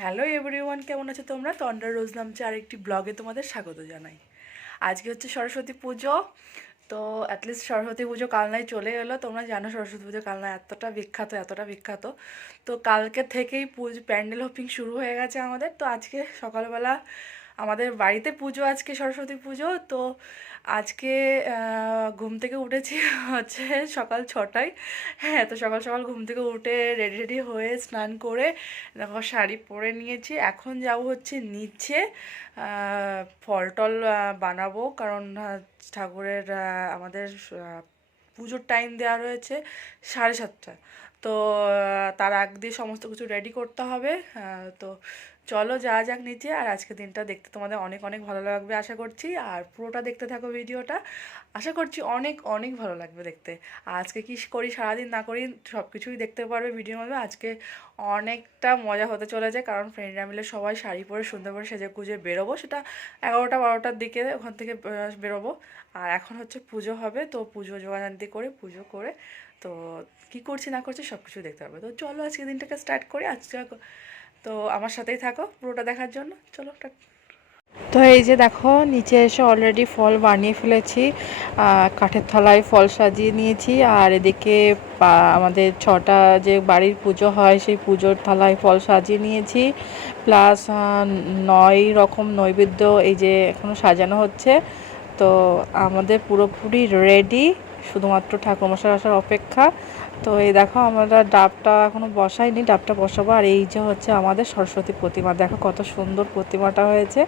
Hello everyone, কেমন আছো তোমরা? তন্ডার রোজ নামছে আরেকটি ব্লগে তোমাদের স্বাগত জানাই। আজকে হচ্ছে সরস্বতী পুজো। তো অ্যাটলিস্ট সরস্বতী পুজো কালনায় চলে এলো। তোমরা জানো সরস্বতী পুজো কালনা এতটা বিখ্যাত। তো কালকে থেকেই প্যান্ডেল হোপিং শুরু হয়ে গেছে আমাদের। তো আজকে সকালবেলা আমাদের বাড়িতে পুজো, আজকে সরস্বতী পুজো। তো আজকে ঘুম থেকে উঠেছি হচ্ছে সকাল 6টায়। হ্যাঁ, তো সকাল সকাল ঘুম থেকে উঠে রেডি রেডি হয়ে স্নান করে দেখো শাড়ি পরে নিয়েছি। এখন যাব হচ্ছে নিচে ফল টল বানাবো, কারণ ঠাকুরের আমাদের পুজোর টাইম দেওয়া রয়েছে 7:30। তো তার আগ দিয়ে সমস্ত কিছু রেডি করতে হবে। তো চলো যাওয়া যাক নিচে। আর আজকে দিনটা দেখতে তোমাদের অনেক অনেক ভালো লাগবে আশা করছি। আর পুরোটা দেখতে থাকো ভিডিওটা, আশা করছি অনেক অনেক ভালো লাগবে দেখতে। আজকে কী করি সারাদিন না করি সব কিছুই দেখতে পারবে ভিডিওর মধ্যে। আজকে অনেকটা মজা হতে চলেছে, কারণ ফ্রেন্ডরা মিলে সবাই শাড়ি পরে সুন্দর করে সেজে গুজে বেরোবো। সেটা 11টা 12টার দিকে ওখান থেকে বেরোবো। আর এখন হচ্ছে পুজো হবে, তো পুজো জোগাড়ান্তি করে পুজো করে তো কী করছি না করছি সব কিছু দেখতে পাবে। তো চলো আজকে দিনটাকে স্টার্ট করি। আজকে তো আমার সাথেই থাকো পুরোটা দেখার জন্য। চলো। তো এই যে দেখো নিচে এসে অলরেডি ফল বানিয়ে ফেলেছি, কাঠের থালায় ফল সাজিয়ে নিয়েছি। আর এদিকে আমাদের 6টা যে বাড়ির পুজো হয় সেই পুজোর থালায় ফল সাজিয়ে নিয়েছি, প্লাস 9 রকম নৈবেদ্য এই যে এখনও সাজানো হচ্ছে। তো আমাদের পুরোপুরি রেডি, শুধুমাত্র ঠাকুরমশাই আসার অপেক্ষা। তো এই দেখো আমরা ডাবটা এখনও বসাইনি, ডাবটা বসাবো। আর এই যে হচ্ছে আমাদের সরস্বতী প্রতিমা, দেখো কত সুন্দর প্রতিমাটা হয়েছে।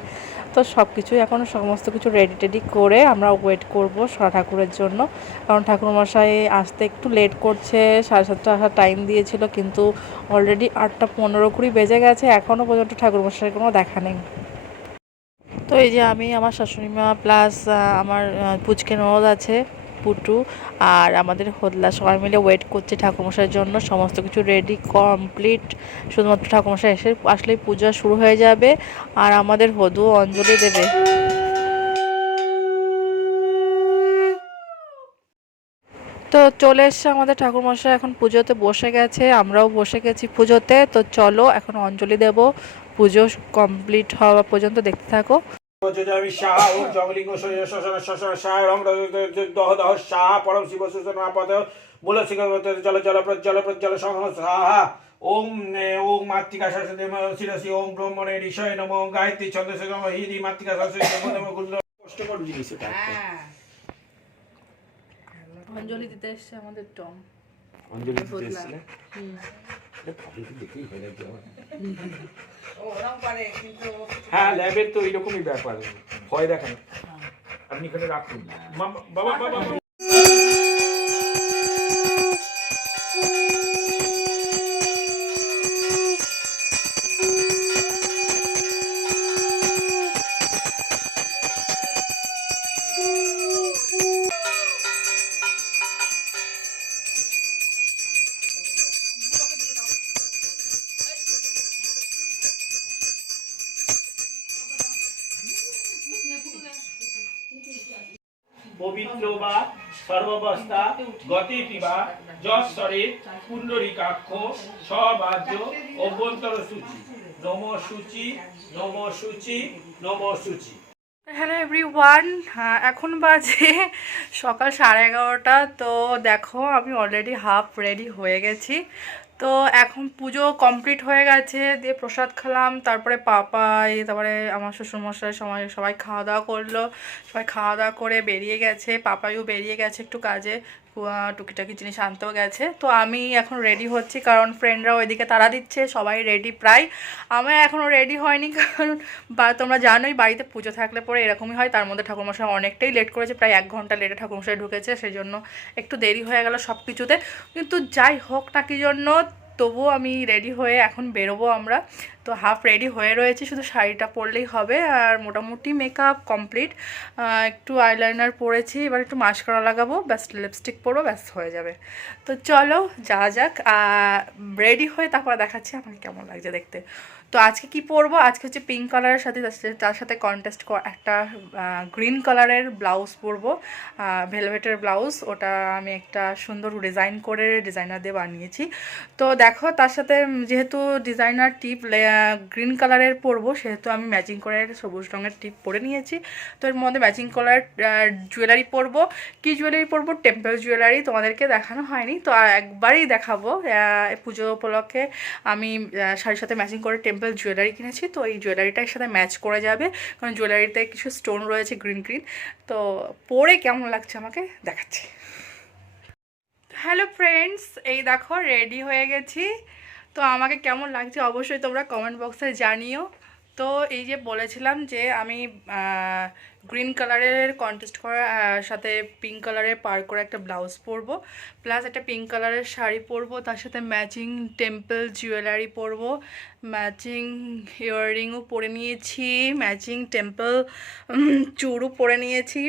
তো সব কিছুই এখন সমস্ত কিছু রেডি টেডি করে আমরা ওয়েট করবো ঠাকুরের জন্য, কারণ ঠাকুরমশাই আসতে একটু লেট করছে। 7:30 আসার টাইম দিয়েছিল, কিন্তু অলরেডি 8:15 বেজে গেছে, এখনও পর্যন্ত ঠাকুরমশাইয়ের কোনো দেখা নেই। তো এই যে আমি, আমার শাশুড়ি মা, প্লাস আমার পুচকে ননদ আছে পুটু, আর আমাদের হোদলা, সবাই মিলে ওয়েট করছে ঠাকুরমশাইয়ের জন্য। সমস্ত কিছু রেডি কমপ্লিট, শুধুমাত্র ঠাকুরমশাই আসলেই পূজা শুরু হয়ে যাবে। আর আমাদের হদু অঞ্জলি দেবে। তো চলে এসছে আমাদের ঠাকুরমশাই, এখন পুজোতে বসে গেছে, আমরাও বসে গেছি পুজোতে। তো চলো এখন অঞ্জলি দেব, পুজো কমপ্লিট হওয়া পর্যন্ত দেখতে থাকো। পরম শিব সুপদ মূল জল জল প্রজ্জল প্রজ্জল সাহা ওম ওম মাতৃকা সরস্বতী শিরসি ওম ব্রহ্মণে ঋষয় নম গায়ত্রী চন্দ্রশেখর হিরি মাতৃকা সরস্বতী কষ্টকর জিনিস এটা। অঞ্জলি দিতে এসছে আমাদের টম। অঞ্জলি দিতে এসছে না? হ্যাঁ, ল্যাবের তো এইরকমই ব্যাপার, ভয় দেখানো। আপনি এখানে রাখুন বাবা বাবা। পবিত্র বা সর্বাবস্থা গতি পিবা যশ্বরে পুণ্ডরিকাক্ষ সবাজ্য অভ্যন্তর সূচি নম সূচি নম সূচি নম সূচি। হ্যালো এভরিওয়ান, এখন বাজে সকাল 11:30। তো দেখো আমি অলরেডি হাফ রেডি হয়ে গেছি। তো এখন পুজো কমপ্লিট হয়ে গেছে, দিয়ে প্রসাদ খেলাম, তারপরে পাপাই, তারপরে আমার শ্বশুরমশাই সবাই খাওয়া দাওয়া করলো। সবাই খাওয়া দাওয়া করে বেরিয়ে গেছে, পাপাইও বেরিয়ে গেছে একটু কাজে, টুকিটাকি জিনিস আনতেও গেছে। তো আমি এখন রেডি হচ্ছি, কারণ ফ্রেন্ডরা ওইদিকে তাড়া দিচ্ছে, সবাই রেডি প্রায়। আমি এখনও রেডি হয়নি, কারণ তোমরা জানোই বাড়িতে পুজো থাকলে পরে এরকমই হয়। তার মধ্যে ঠাকুরমশাই অনেকটাই লেট করেছে, প্রায় 1 ঘন্টা লেটে ঠাকুরমশাই ঢুকেছে, সেই জন্য একটু দেরি হয়ে গেল সব কিছুতে। কিন্তু যাই হোক না কি জন্য, তবুও আমি রেডি হয়ে এখন বেরোবো আমরা। তো হাফ রেডি হয়ে রয়েছি, শুধু শাড়িটা পরলেই হবে। আর মোটামুটি মেকআপ কমপ্লিট, একটু আইলাইনার পরেছি, এবার একটু মাস্কারা লাগাবো, ব্যাস লিপস্টিক পরবো, ব্যাস হয়ে যাবে। তো চলো যাওয়া যাক, রেডি হয়ে তারপর দেখাচ্ছি আমাকে কেমন লাগছে দেখতে। তো আজকে কি পরবো, আজকে হচ্ছে পিঙ্ক কালারের সাথে তার সাথে কন্ট্রাস্ট একটা গ্রিন কালারের ব্লাউজ পরবো, ভেলভেটের ব্লাউজ। ওটা আমি একটা সুন্দর ডিজাইন করে ডিজাইনার দিয়ে বানিয়েছি। তো দেখো তার সাথে যেহেতু ডিজাইনার টিপ গ্রিন কালারের পরবো, সেহেতু আমি ম্যাচিং করে সবুজ রঙের টিপ পরে নিয়েছি। তো এর মধ্যে ম্যাচিং কালার জুয়েলারি পরবো। কি জুয়েলারি পরবো? Temple jewellery. তোমাদেরকে দেখানো হয়নি, তো একবারই দেখাবো। পুজো উপলক্ষে আমি শাড়ির সাথে ম্যাচিং করে টেম্পল জুয়েলারি কিনেছি, তো এই জুয়েলারিটার সাথে ম্যাচ করে যাবে, কারণ জুয়েলারিতে কিছু স্টোন রয়েছে গ্রিন গ্রিন। তো পরে কেমন লাগছে আমাকে দেখাচ্ছি। হ্যালো ফ্রেন্ডস, এই দেখো রেডি হয়ে গেছি। তো আমাকে কেমন লাগছে অবশ্যই তোমরা কমেন্ট বক্সে জানিও। তো এই যে বলেছিলাম যে আমি গ্রিন কালারের কন্ট্রাস্ট করা সাথে পিঙ্ক কালারের পার করে একটা ব্লাউজ পরবো, প্লাস একটা পিঙ্ক কালারের শাড়ি পরবো, তার সাথে ম্যাচিং টেম্পল জুয়েলারি পরবো, ম্যাচিং ইয়াররিংও পরে নিয়েছি, ম্যাচিং টেম্পল চুড়ও পরে নিয়েছি,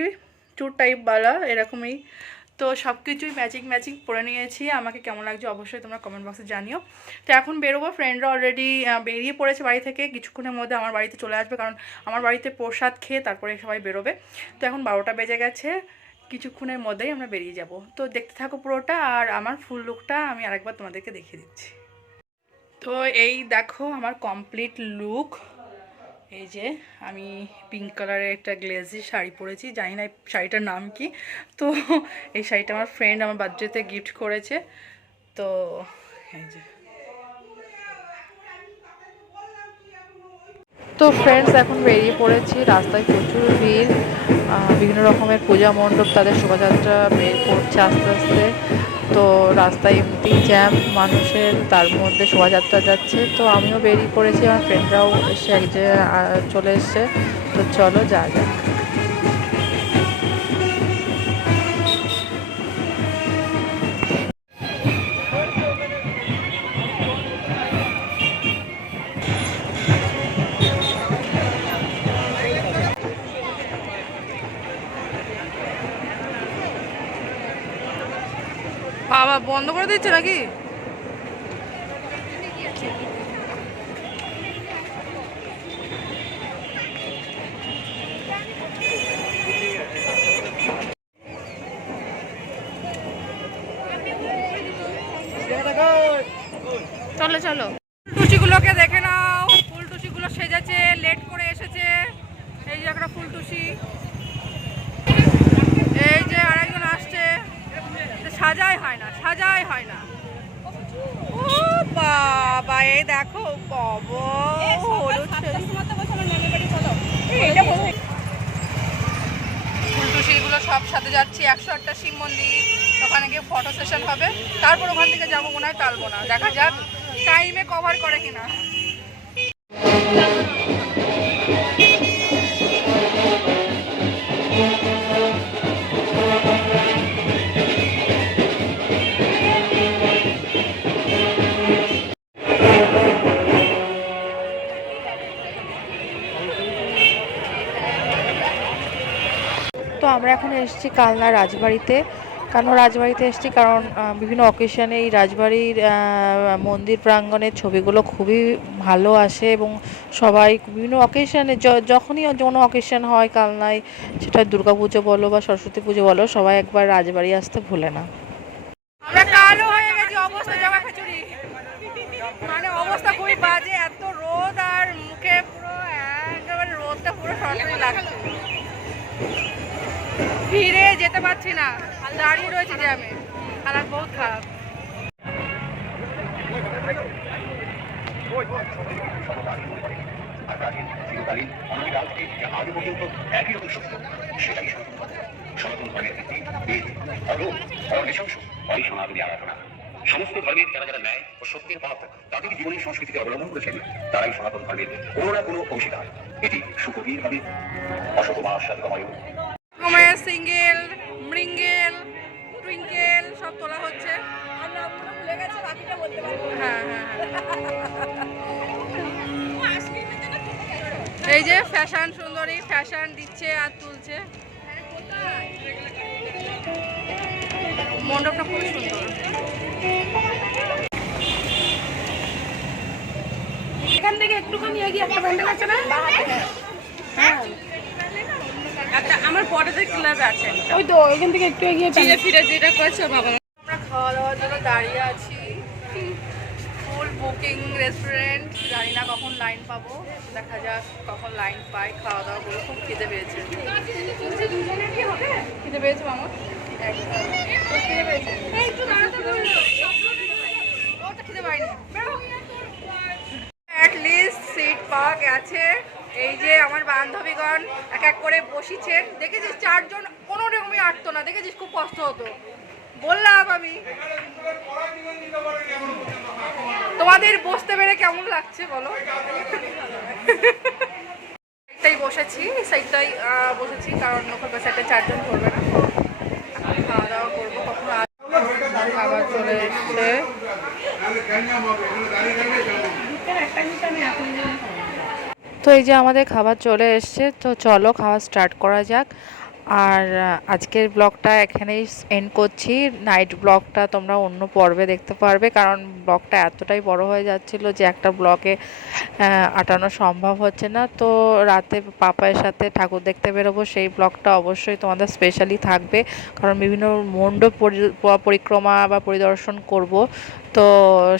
চুড় টাইপওয়ালা এরকমই। তো সব কিছুই ম্যাচিং ম্যাচিং পরে নিয়েছি। আমাকে কেমন লাগছে অবশ্যই তোমরা কমেন্ট বক্সে জানিও। তো এখন বেরোবো, ফ্রেন্ডরা অলরেডি বেরিয়ে পড়েছে বাড়ি থেকে, কিছুক্ষণের মধ্যে আমার বাড়িতে চলে আসবে, কারণ আমার বাড়িতে প্রসাদ খেয়ে তারপরে সবাই বেরোবে। তো এখন 12টা বেজে গেছে, কিছুক্ষণের মধ্যেই আমরা বেরিয়ে যাব। তো দেখতে থাকো পুরোটা, আর আমার ফুল লুকটা আমি আরেকবার তোমাদেরকে দেখিয়ে দিচ্ছি। তো এই দেখো আমার কমপ্লিট লুক। এই যে আমি পিঙ্ক কালারের একটা গ্লেজি শাড়ি পরেছি, জানি না এই শাড়িটার নাম কি। তো এই শাড়িটা আমার ফ্রেন্ড আমার বার্থডেতে গিফট করেছে। তো এই যে, তো ফ্রেন্ডস এখন বেরিয়ে পড়েছি। রাস্তায় প্রচুর ভিড়, বিভিন্ন রকমের পূজা মণ্ডপ তাদের শোভাযাত্রা বের করছে আস্তে আস্তে। তো রাস্তায় এমনিতেই জ্যাম মানুষের, তার মধ্যে শোভাযাত্রা যাচ্ছে। তো আমিও বেরিয়ে পড়েছি, আমার ফ্রেন্ডরাও এসে এক জায়গায় চলে এসছে। তো চলো যা যাক। বাবা বন্ধ করে দিচ্ছে নাকি? চলো চলো, টুসিগুলোকে দেখে নাও। ফুল টুসিগুলো সেজেছে, লেট করে এসেছে। এই যে একটা ফুল টুসি, এই যে আরেকজন আসছে। সাজাই হয় না, সাজাই হয় না। ও বাবা, এই দেখো বাবা, হলুদ ফুলটুসিগুলো সব সাথে যাচ্ছি। 108টা শিব মন্দির, ওখানে গিয়ে ফটো সেশন হবে, তারপর ওখান থেকে যাবো মনে হয় টালবোনা। দেখা যাক টাইমে কভার করে কিনা। তো আমরা এখন এসেছি কালনা রাজবাড়িতে। কেন রাজবাড়িতে এসেছি? কারণ বিভিন্ন অকেশনে এই রাজবাড়ির মন্দির প্রাঙ্গণের ছবিগুলো খুবই ভালো আসে, এবং সবাই বিভিন্ন অকেশনে যখনই কোনো অকেশন হয় কালনায়, সেটা দুর্গাপুজো বলো বা সরস্বতী পুজো বলো, সবাই একবার রাজবাড়ি আসতে ভুলে না। আমরা কালো হয়ে গেছি, অবস্থা জমা খিচুড়ি, মানে অবস্থা খুবই বাজে, এত রোদ আর মুখে পুরো একেবারে রোদটা পুরো সরাসরি লাগছে। ভিড়ে যেতে পারছি না, দাঁড়িয়ে রয়েছে জ্যামে, হালাত বহুত খারাপ। সমস্ত ধর্মের যারা যারা ন্যায় ও সত্যের পথ তাদের জীবনের সংস্কৃতিকে অবলম্বন করেছেন, তারাই সনাতন ধর্মের কোনো না কোনো অংশীদার। এটি সুখবীর ভাবে অশতমাস সাধকময় সিঙ্গেল, মৃঙ্গেল, টুইঙ্কেল সব তোলা হচ্ছে। হ্যাঁ হ্যাঁ, এই যে ফ্যাশন সুন্দরী ফ্যাশন দিচ্ছে আর তুলছে। মণ্ডপটা খুব সুন্দর। এখান থেকে একটুখানি এগিয়ে একটা প্যান্ডেল আছে না? হ্যাঁ একটা আমার বড়দের ক্লাব আছে ওই তো এখান থেকে একটু এগিয়ে ফিরে ফিরে যেটা করেছে বাবা আমরা খাওয়া দাওয়ার জন্য দাঁড়িয়ে আছি, ফুল বুকিং রেস্টুরেন্ট। জানি না কখন লাইন পাবো, দেখা যাক কখন লাইন পাই। খাওয়া দাওয়া করে খুব খিদে পেয়েছে। খিদে পেয়েছে মামা? খুব খিদে পেয়েছে। ওটা খিদে পাইনি। অ্যাটলিস্ট সিট পাওয়া গেছে। এই যে আমার বান্ধবীগণ এক এক করে বসিছেন। দেখেছিস 4 জন কোনো রকমই আটতো না, দেখেছিস খুব কষ্ট হতো। বললাম আমি তোমাদের বসতে পেরে কেমন লাগছে বলো। সাইডটাই বসেছি, সাইডটাই বসেছি কারণ ওখানে সাইডটা 4 জন ধরবে না। এখন খাওয়া দাওয়া করবো, কখনো খাবার চলে এসছে। তো এই যে আমাদের খাবার চলে এসছে, তো চলো খাওয়া স্টার্ট করা যাক। আর আজকের ব্লগটা এখানেই এন্ড করছি। নাইট ব্লগটা তোমরা অন্য পর্বে দেখতে পারবে, কারণ ব্লগটা এতটাই বড় হয়ে যাচ্ছিল যে একটা ব্লগে আটানো সম্ভব হচ্ছে না। তো রাতে পাপায়ের সাথে ঠাকুর দেখতে বেরোবো, সেই ব্লগটা অবশ্যই তোমাদের স্পেশালি থাকবে, কারণ বিভিন্ন মণ্ডপ পরিক্রমা বা পরিদর্শন করব। তো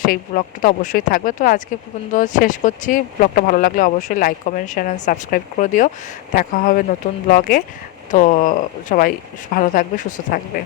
সেই ব্লগটা তো অবশ্যই থাকবে। তো আজকে পর্যন্ত শেষ করছি। ব্লগটা ভালো লাগলে অবশ্যই like, comment, share and subscribe করে দিও। দেখা হবে নতুন ব্লগে। তো সবাই ভালো থাকবে, সুস্থ থাকবে।